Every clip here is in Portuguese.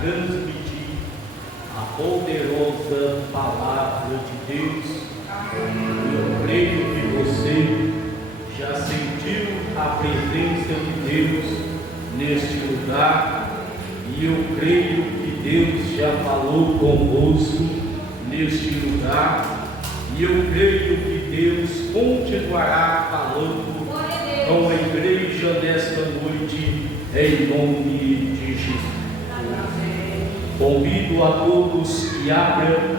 transmitir a poderosa palavra de Deus. Eu creio que você já sentiu a presença de Deus neste lugar, e eu creio que Deus já falou convosco neste lugar, e eu creio que Deus continuará falando com a igreja nesta noite, em nome de Jesus. Convido a todos que abram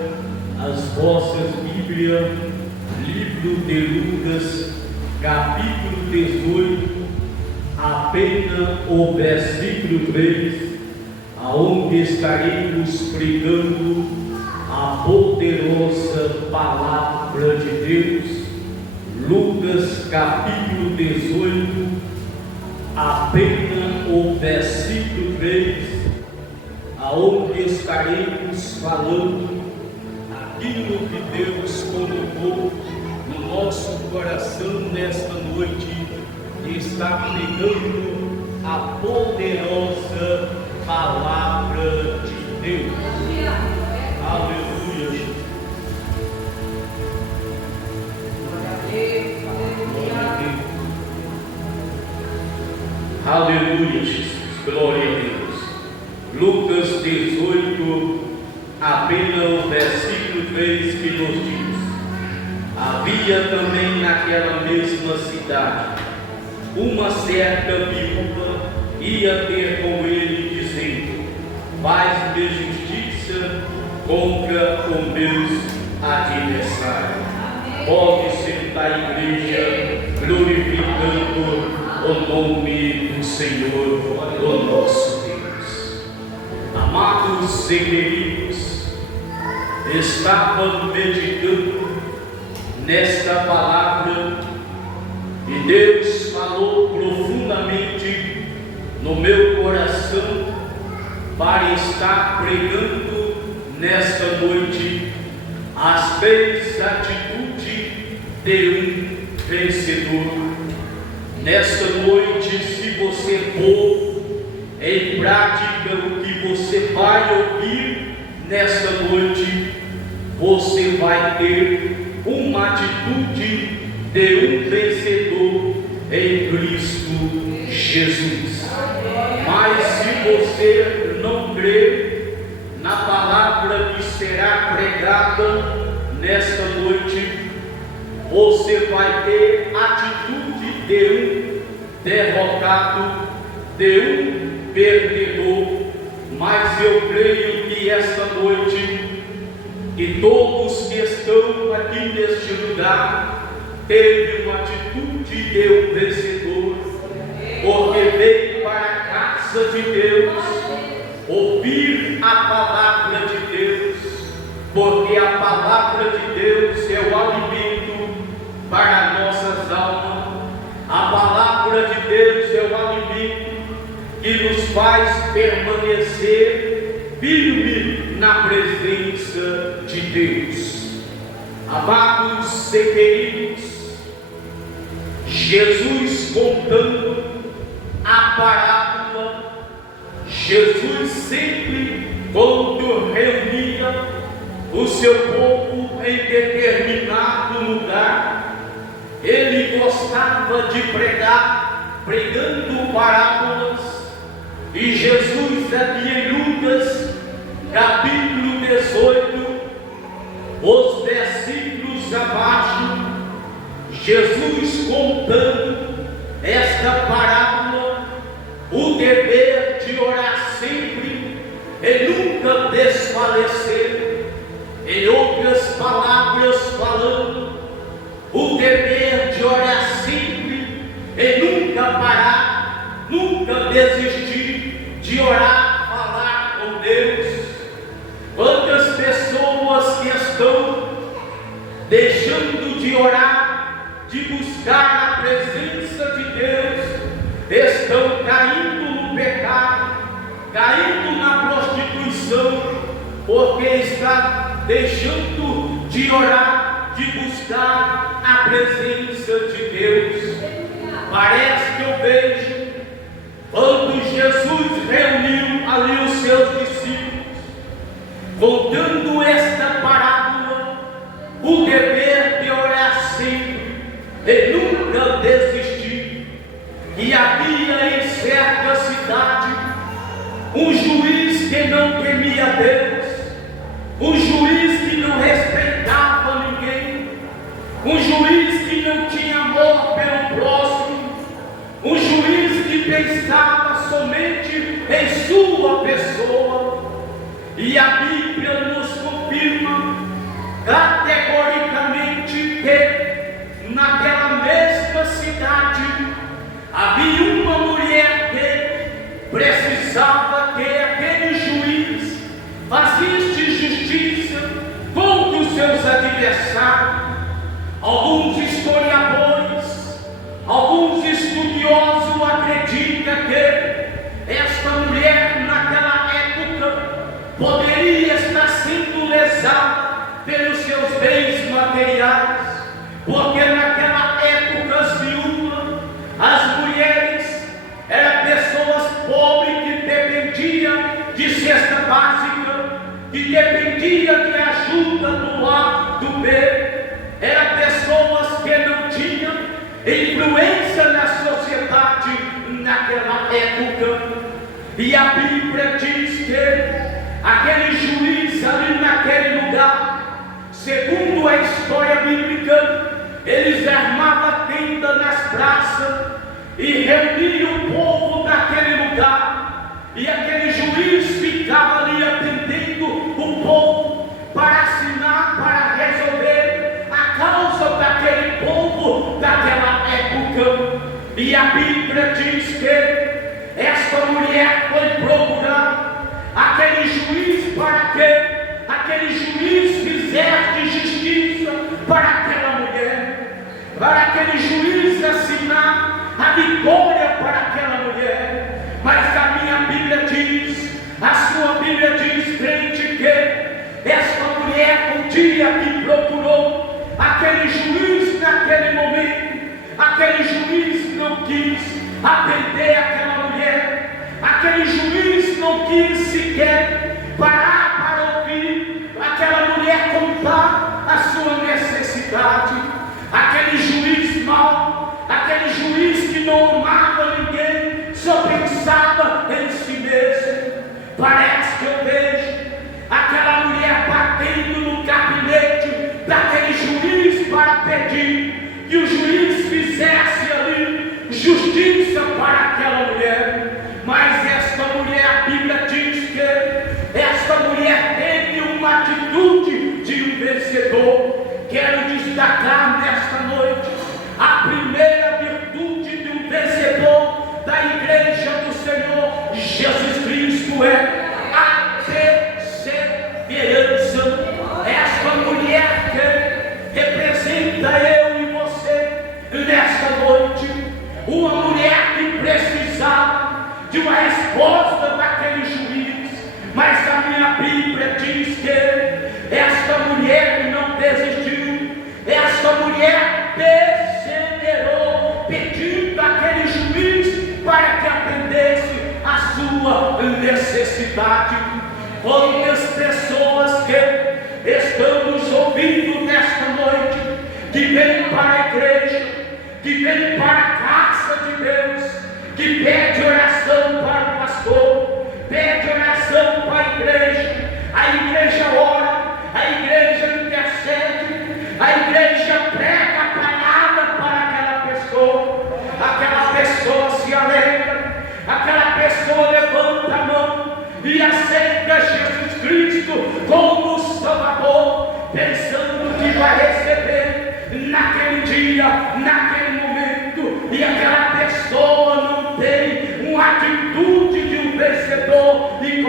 as vossas Bíblias, livro de Lucas, capítulo 18, apenas o versículo 3, aonde estaremos pregando a poderosa palavra de Deus. Lucas capítulo 18, apenas o versículo 3, aonde estaremos falando aquilo que Deus colocou no nosso coração nesta noite, e está pregando a poderosa palavra de Deus. Aleluia, Jesus. Aleluia, Jesus. Glória a Deus. Lucas 18, apenas o versículo 3, que nos diz: havia também naquela mesma cidade uma certa viúva, ia ter com ele, dizendo: faz-me justiça contra os meus adversários. Pode sentar a igreja, glorificando o nome do Senhor, do nosso Deus. Amados e queridos, estava meditando nesta palavra e Deus falou profundamente no meu coração para estar pregando nesta noite as 3 atitudes de um vencedor. Nesta noite, se você pôr em prática o que você vai ouvir nesta noite, você vai ter uma atitude de um vencedor em Cristo Jesus. Mas se você não crer na palavra que será pregada nesta noite, você vai ter atitude de um derrotado, de um perdedor. Mas eu creio que esta noite, que todos que estão aqui neste lugar teve uma atitude de um vencedor, porque veio para a casa de Deus ouvir a palavra de Deus, porque a palavra de Deus é o alimento para nossas almas. A palavra de Deus é o alimento que nos faz permanecer firme na presença de Deus. Amados e queridos, Jesus contando a parábola, Jesus sempre, quando reunia o seu povo em determinado lugar, ele gostava de pregar, pregando parábolas. E Jesus, aqui em Lucas capítulo 18, os versículos abaixo, Jesus contando esta parábola, o dever de orar sempre e nunca desfalecer. Em outras palavras, falando, o dever de orar sempre e nunca parar, nunca desistir de orar, falar com Deus. Quantas pessoas que estão deixando de orar, de buscar a presença de Deus, estão caindo no pecado, caindo na prostituição, porque está deixando de orar, de buscar a presença de Deus. Parece que eu vejo, quando Jesus reuniu ali os seus discípulos, contando esta parábola, o dever de orar sempre e nunca desistir. E havia em certa cidade um juiz que não temia Deus, um juiz que não respeitava ninguém, um juiz que não tinha amor pelo próximo, um juiz que pensava somente em sua pessoa. E a Bíblia nos confirma categoricamente que naquela mesma cidade havia uma mulher que precisava que aquele juiz fazesse justiça contra os seus adversários. Alguns historiadores, alguns estudiosos acreditam que esta mulher naquela época poderia estar sendo lesada pelos seus bens materiais, porque naquela época as viúvas, as mulheres, eram pessoas pobres que dependiam de cesta básica, que dependiam de ajuda do A, do B, eram pessoas que não tinham influência na sociedade naquela época. E a Bíblia diz que aquele juiz ali naquele lugar, segundo a história bíblica, eles armavam tenda nas praças e reuniam o povo daquele lugar, e aquele juiz ficava ali atendendo o povo para assinar, para resolver a causa daquele povo daquela época. E a Bíblia diz que esta mulher foi procurar aquele juiz para que aquele juiz fizesse justiça para aquela mulher, para aquele juiz assinar a vitória para aquela mulher. Mas a minha Bíblia diz, a sua Bíblia diz, crente, que esta mulher, um dia que procurou aquele juiz naquele momento, aquele juiz não quis atender aquela mulher, aquele juiz não quis sequer parar para ouvir aquela mulher contar a sua necessidade. Aquele juiz mau, aquele juiz que não amava ninguém, só pensava em si mesmo. Parece que eu vejo aquela mulher batendo no gabinete daquele juiz para pedir que o juiz fizesse ali justiça para aquela mulher. Mas esta mulher, a Bíblia diz que esta mulher teve uma atitude de um vencedor. Quero destacar nesta noite a primeira virtude de um vencedor da igreja do Senhor Jesus Cristo é a perseverança. Esta mulher que representa eu e você nesta noite, uma mulher que precisava de uma resposta daquele juiz, mas a minha Bíblia diz que esta mulher não desistiu, esta mulher perseverou, pedindo àquele juiz para que atendesse a sua necessidade. Quantas pessoas que estão nos ouvindo nesta noite, que vêm para a igreja, que vêm para a casa de Deus, que pede oração para o pastor, pede oração para a igreja ora, a igreja intercede, a igreja prega a palavra para aquela pessoa se alegra, aquela pessoa levanta a mão e aceita Jesus Cristo como Salvador, pensando que vai receber naquele dia, naquele momento, e aquela pessoa não tem uma atitude de um vencedor e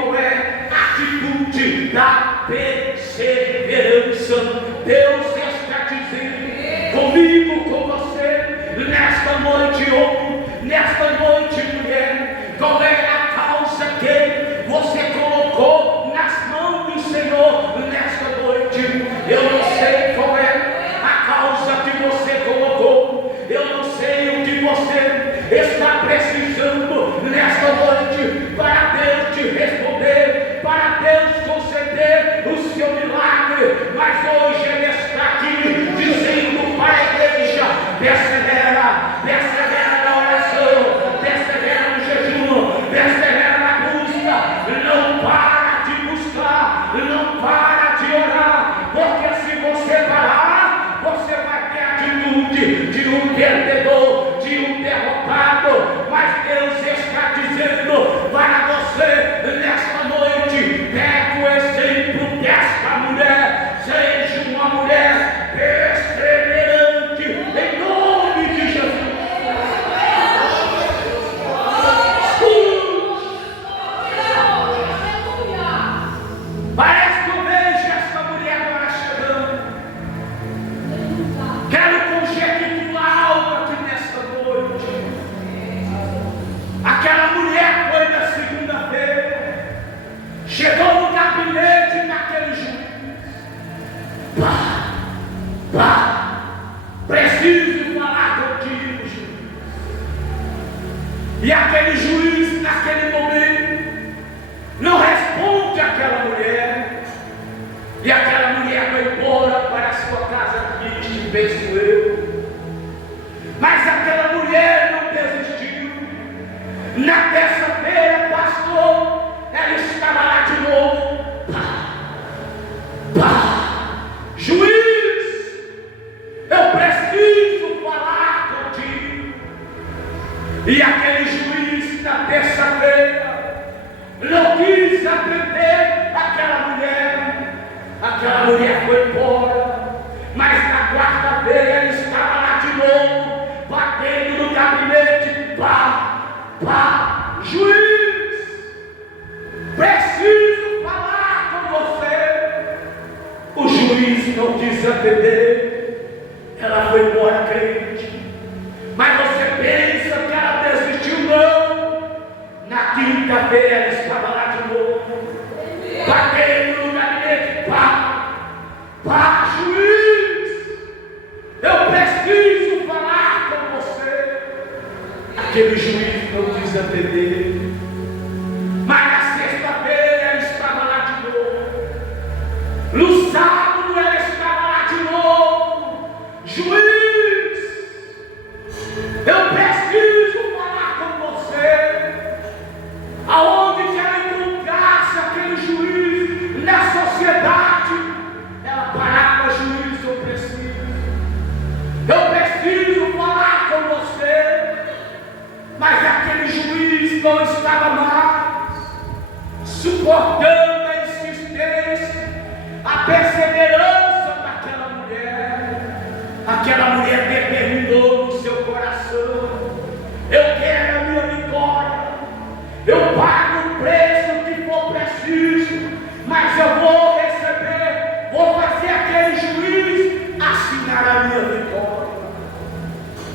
Chegou no gabinete daquele juiz. Preciso falar contigo, juiz. E aquele juiz, naquele momento, não responde àquela mulher. E aquela mulher vai embora para a sua casa triste, penso eu. Mas aquela mulher não desistiu. Na terça-feira, pastor, ela estava lá de novo. Juiz, eu preciso falar contigo. E aquele juiz, na terça-feira, não quis atender aquela mulher. Aquela mulher foi embora. Mas na quarta-feira ela estava lá de novo, batendo no gabinete. Juiz, preciso falar com você. O juiz não quis atender. Ela foi embora crente. Mas você pensa que ela desistiu? Não. Na quinta-feira ela estava lá de novo, batendo no gabinete. Juiz, eu preciso falar com você. Aquele juiz não quis atender. Mas na sexta-feira ela estava lá de novo. No sábado ela estava lá de novo. Juiz, eu preciso falar com você. Aonde que ela encontrasse aquele juiz na sociedade, ela parava. Juiz, eu preciso falar com você. Mas aquele juiz não estava mais suportando a insistência, a perseverança daquela mulher. Aquela mulher determinou no seu coração: eu quero a minha vitória, eu pago o preço que for preciso, mas eu vou receber, vou fazer aquele juiz assinar a minha vitória.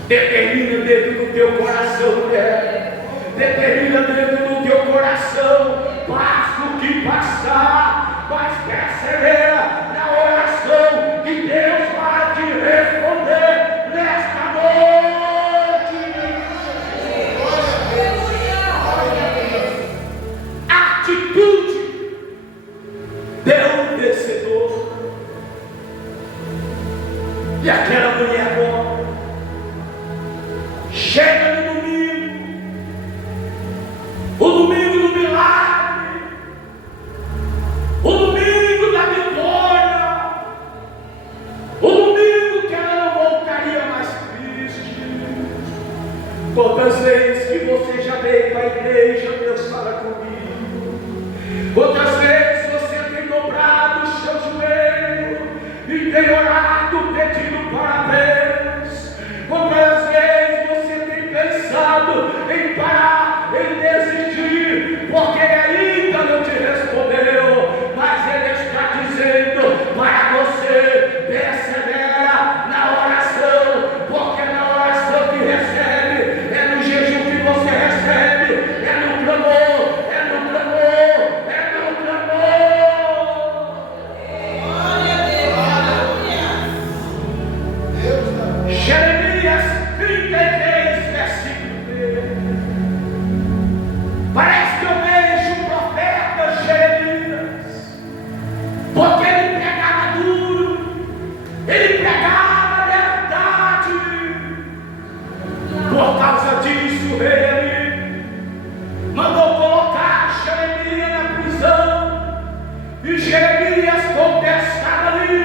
Determina dentro do teu coração, mulher. Determina dentro do teu coração. Passa o que passar, mas persevera na oração, e Deus vai te responder nesta noite. Atitude deu um vencedor. E aquela mulher agora chega no domingo, o domingo do milagre, o domingo da vitória, o domingo que ela não voltaria mais triste. Quantas vezes que você já veio para a igreja, Deus fala comigo. Quantas vezes você tem dobrado o seu joelho e tem orado pedindo para Deus. Quantas vezes você tem pensado em parar, em desistir, porque Ele ainda não te respondeu, mas Ele está dizendo para você: persevera na oração, porque na oração que recebe, é no jejum que você recebe, é no clamor, é no clamor, é no clamor. Jeremias 33, versículo 3. Parece que eu vejo o profeta Jeremias, porque ele pregava duro, ele pregava a verdade. Por causa disso, o rei ali mandou colocar Jeremias na prisão, e Jeremias contestava ali.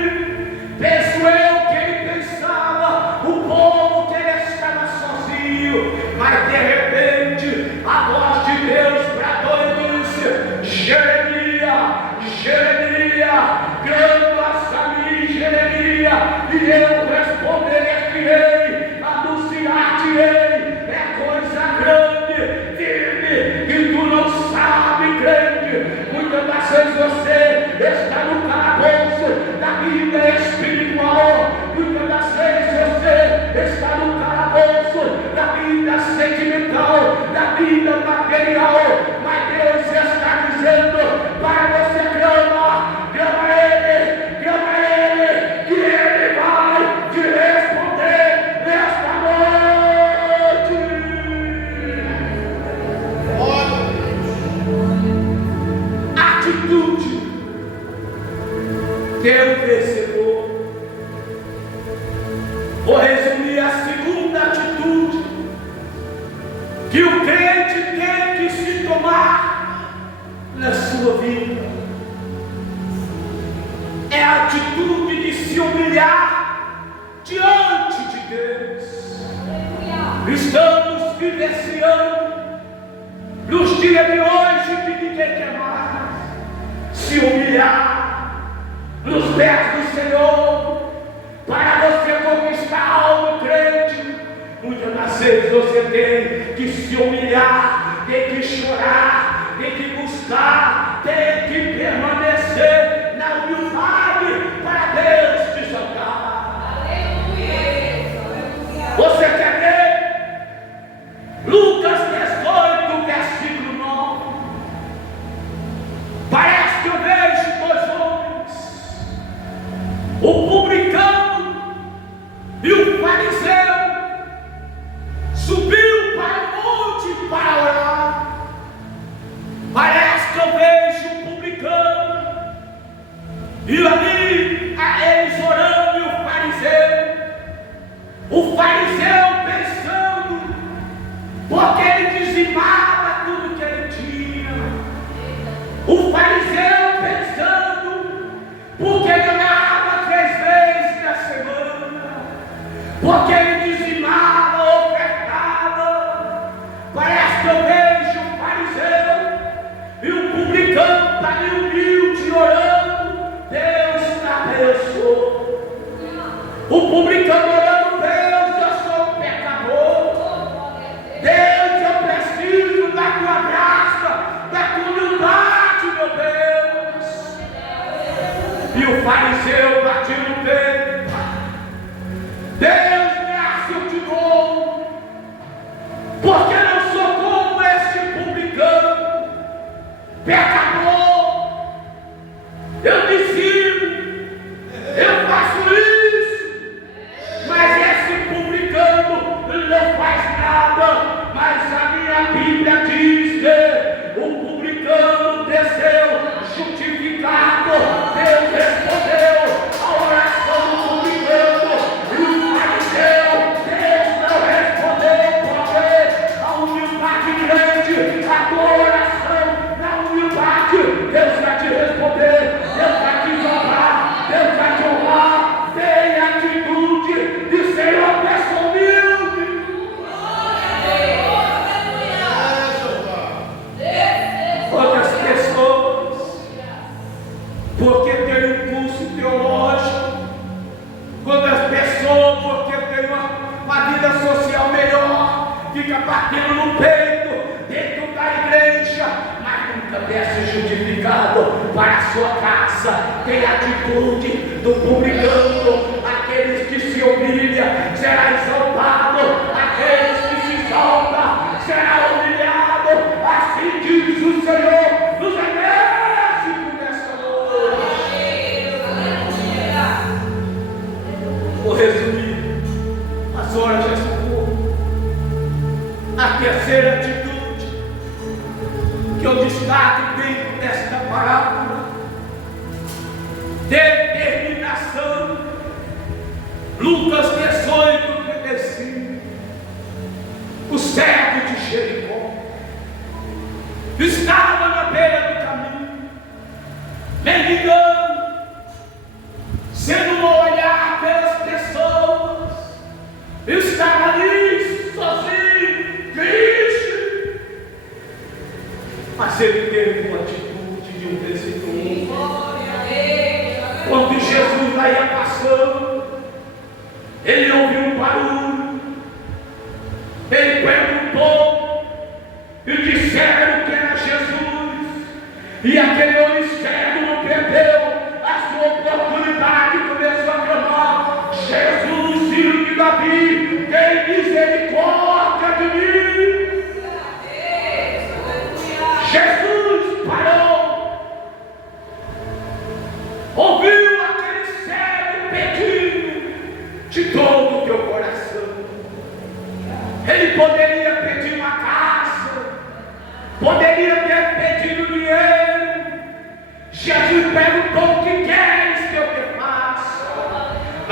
Penso eu que ele pensava, o povo, que ele estava sozinho, mas de repente a voz de Deus bradou e disse: Jeremias, clamas a mim, Jeremias, e eu responderei, anunciar-te-ei, é coisa grande, firme, que tu não sabe, crente. Muitas das vezes você está no calabouço da vida espiritual, muitas das vezes você está no calabouço da vida sentimental, da vida material, mas Deus está dizendo para teu vencedor. Vou resumir a segunda atitude que o crente tem que se tomar na sua vida. É a atitude de se humilhar diante de Deus. Estamos vivenciando nos dias de hoje que ninguém quer mais se humilhar nos pés do Senhor para você conquistar a alma crente. Muitas das vezes você tem que se humilhar, tem que chorar, tem que buscar, tem que permanecer na humildade para Deus te exaltar. Você quer ver? Lucas 18, versículo 9. Parece que eu vejo dois homens, o publicano e o fariseu, subiu para o monte para orar. Parece que eu vejo o publicano e ali a eles orando, e o fariseu pensando, porque ele dizimava tudo que ele tinha. O fariseu pensando, porque ganhava 3 vezes na semana, porque ele dizimava, ofertava. Parece que eu vejo o fariseu e o publicano está ali humilde orando. Deus te abençoe. O publicano orando, Deus, eu sou um pecador. Deus, eu preciso da tua graça, da tua humildade, meu Deus. E o fariseu bateu no peito. Deus, graça eu te dou, porque eu não sou como este publicano, pecador. Eu dizimo, eu faço isso, mas esse publicano não faz nada. Mas a minha Bíblia diz que o publicano desceu justificado. Deus respondeu a oração do publicano, e o fariseu, Deus não respondeu, porque a humildade grande, a tua oração na humildade, Deus vai te responder, Deus vai te honrar, Deus vai te honrar. Tenha atitude de ser uma pessoa humilde. Outras pessoas, porque tem um curso teológico, outras pessoas, porque tem uma vida social melhor, fica batendo no peito dentro da igreja, mas nunca desce justificado para a sua casa. Tem a atitude do publicano. Aqueles que se humilham será exaltado, aqueles que se exaltam será humilhado. Assim diz o Senhor dos exércitos nessa noite. Vou resumir as horas já se foram. A terceira atitude que eu destaco dentro desta parábola: determinação. Lucas 18, 35. O cego de Jericó estava na beira do caminho, mendigando, sendo olhado pelas pessoas. Estava ali sozinho, triste, mas ele teve uma atitude de um vencedor. Quando Jesus lá ia passando, ele ouviu um barulho, ele perguntou, e disseram que era Jesus, e aquele homem cego não perdeu a sua oportunidade e começou a clamar: Jesus, filho de Davi, tem misericórdia de mim. Jesus parou, ouviu aquele cego pedindo de todo o teu coração. Ele poderia pedir uma casa, poderia ter pedido dinheiro. Jesus perguntou: o que queres que eu te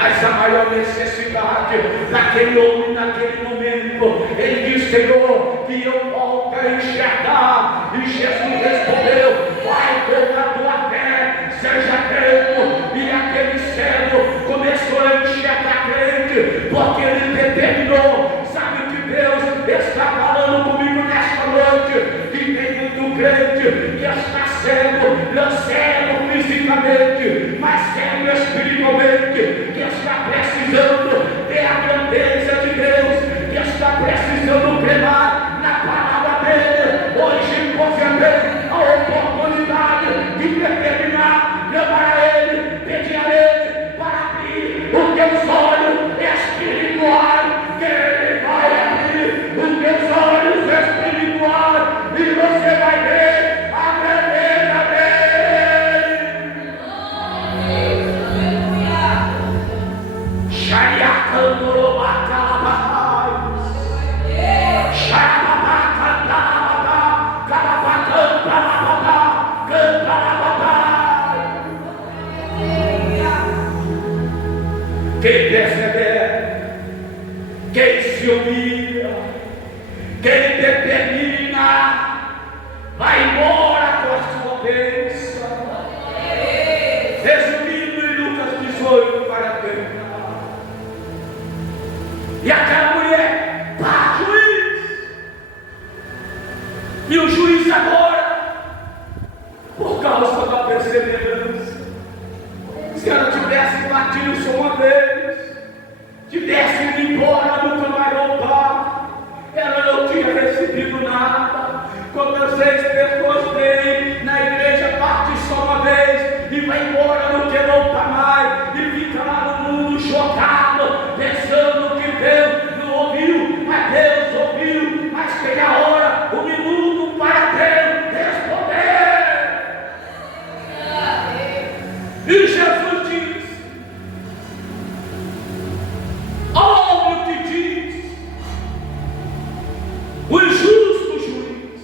mas a maior necessidade daquele homem naquele momento, ele diz: Senhor, que eu volte a enxergar. E Jesus respondeu: vai com a tua fé, seja feito. E aquele cego começou a enxergar crente, porque ele determinou. Sabe o que Deus está falando comigo nesta noite? Que tem muito crente que está cego, não cego fisicamente, mas cego espiritualmente, que está precisando ter a grandeza de Deus, que está precisando clamar na palavra dele. Hoje você tem a oportunidade de determinar, clamar a ele, pedir a ele para abrir os teus olhos espirituais, que ele vai abrir os teus olhos espirituais e você vai ver a grandeza dele. Quem perseverar, quem se humilha, quem determina, vai embora com a sua bênção. Resumindo em Lucas 18 para terminar. E aquela mulher para o juiz. E o juiz agora, por causa da perseverança, se ela tivesse batido só uma vez, tivesse ido embora, nunca mais voltar, ela não tinha recebido nada. Quantas vezes pessoas vêm na igreja, bate só uma vez e vai embora, não quer voltar mais, e fica lá no mundo chocado, pensando que Deus não ouviu, mas Deus ouviu. Mas tem a hora, o minuto para Deus responder. E Jesus diz: ouve o que diz o injusto juiz,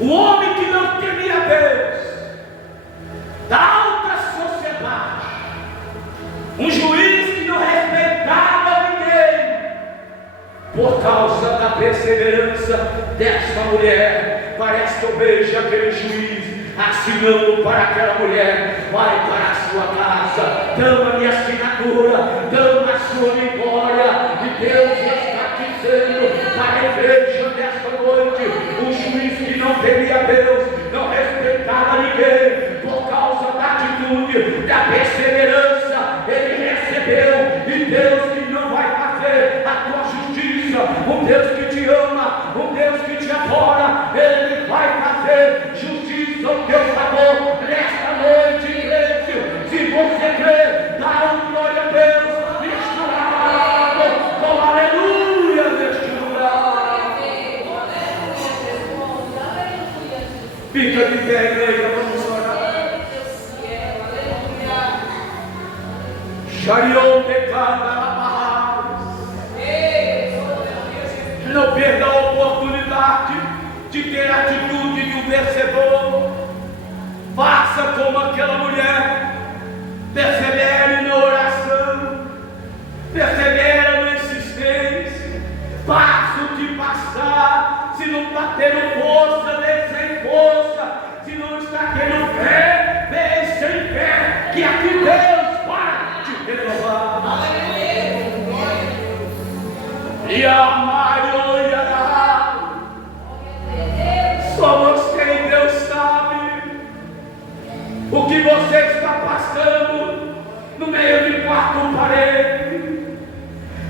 o homem que não temia Deus, da alta sociedade, um juiz que não respeitava ninguém, por causa da perseverança desta mulher. Parece que eu vejo aquele juiz assinando para aquela mulher: vai para a sua casa, dama minha assinatura, dama a sua vitória. E Deus está dizendo para a igreja nesta noite: o juiz que não temia Deus, não respeitava ninguém, por causa da atitude, da perseverança, ele recebeu. E Deus que não vai fazer a tua justiça, um Deus que te ama, um Deus que te adora, ele vai fazer justiça ao teu favor nesta noite, igreja. Se você crê, dá um glória a Deus misturado com aleluia neste lugar. Fica de pé, igreja, vamos orar. Chariou pecado. Não perda a oportunidade de ter a atitude de um vencedor. Faça como aquela mulher, persevere na oração, persevere na insistência. Passo de passar, se não está tendo força, vem sem força. Se não está tendo fé, vem sem fé, que aqui Deus vai te renovar. E a Maria, só você e Deus sabe o que você está passando no meio de quatro paredes.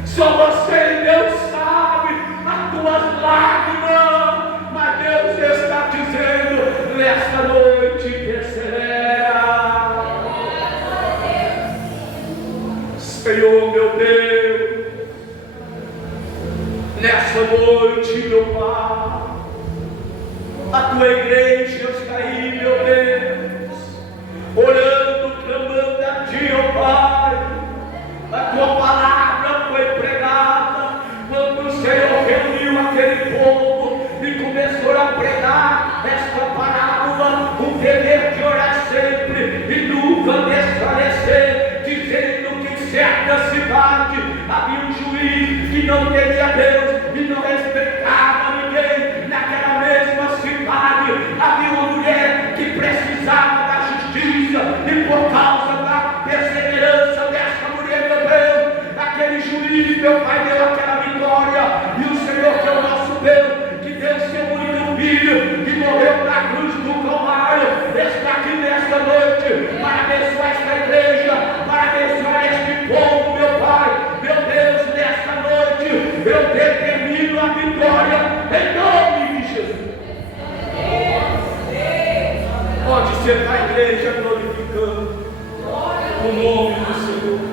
Só você e Deus sabe as tuas lágrimas, mas Deus está dizendo nesta noite: persevera. Senhor meu Deus, nessa noite, meu Pai, a tua igreja está aí, meu Deus, orando, clamando a ti, ó Pai. A tua palavra foi pregada, meu Pai deu aquela vitória, e o Senhor que é o nosso Deus, que deu seu único filho, que morreu na cruz do Calvário, está aqui nesta noite, para abençoar esta igreja, para abençoar este povo, meu Pai. Meu Deus, nesta noite, eu determino a vitória, em nome de Jesus. Pode ser a igreja glorificando o nome do Senhor.